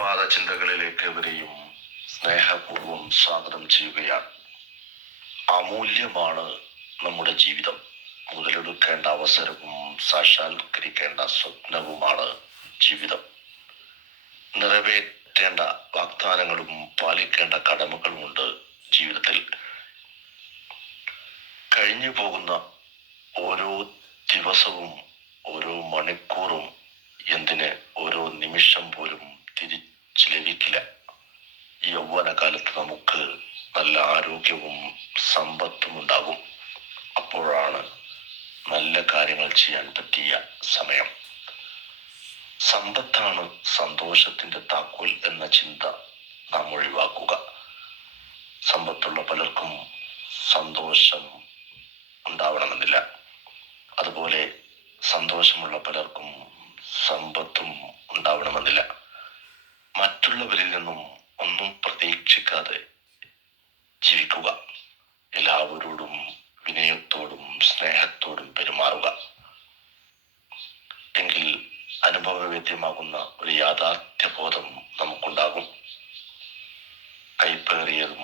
പ്രഭാത ചിന്തകളിലേക്ക് എവരെയും സ്നേഹപൂർവം സ്വാഗതം ചെയ്യുകയാണ്. അമൂല്യമാണ് നമ്മുടെ ജീവിതം. മുതലെടുക്കേണ്ട അവസരവും സാക്ഷാത്കരിക്കേണ്ട സ്വപ്നവുമാണ് ജീവിതം. നിറവേറ്റേണ്ട വാഗ്ദാനങ്ങളും പാലിക്കേണ്ട കടമകളുമുണ്ട് ജീവിതത്തിൽ. കഴിഞ്ഞു പോകുന്ന ഓരോ ദിവസവും ഓരോ മണിക്കൂറും എന്തിന് ഓരോ നിമിഷം പോലും യൗവനകാലത്ത് നമുക്ക് നല്ല ആരോഗ്യവും സമ്പത്തും ഉണ്ടാകും. അപ്പോഴാണ് നല്ല കാര്യങ്ങൾ ചെയ്യാൻ പറ്റിയ സമയം. സമ്പത്താണ് സന്തോഷത്തിന്റെ താക്കോൽ എന്ന ചിന്ത നാം ഒഴിവാക്കുക. സമ്പത്തുള്ള പലർക്കും സന്തോഷം ഉണ്ടാവണമെന്നില്ല. അതുപോലെ സന്തോഷമുള്ള പലർക്കും സമ്പത്തും പ്രതീക്ഷിക്കാതെ ജീവിക്കുക. എല്ലാവരോടും വിനയത്തോടും സ്നേഹത്തോടും പെരുമാറുക. എങ്കിൽ അനുഭവവേദ്യമാകുന്ന ഒരു യാഥാർത്ഥ്യബോധം നമുക്കുണ്ടാകും. കൈപ്പേറിയതും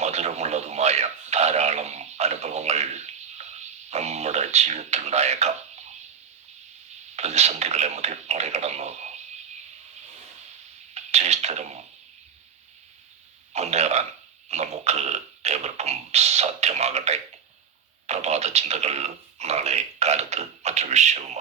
മധുരമുള്ളതുമായ ധാരാളം അനുഭവങ്ങൾ നമ്മുടെ ജീവിതത്തിൽ ഉണ്ടായേക്കാം പ്രതിസന്ധികളെ മതി മറികടന്ന് മുന്നേറാൻ നമുക്ക് ഏവർക്കും സാധ്യമാകട്ടെ. പ്രഭാത ചിന്തകൾ നാളെ കാലത്ത് മറ്റൊരു നിങ്ങളോടൊപ്പം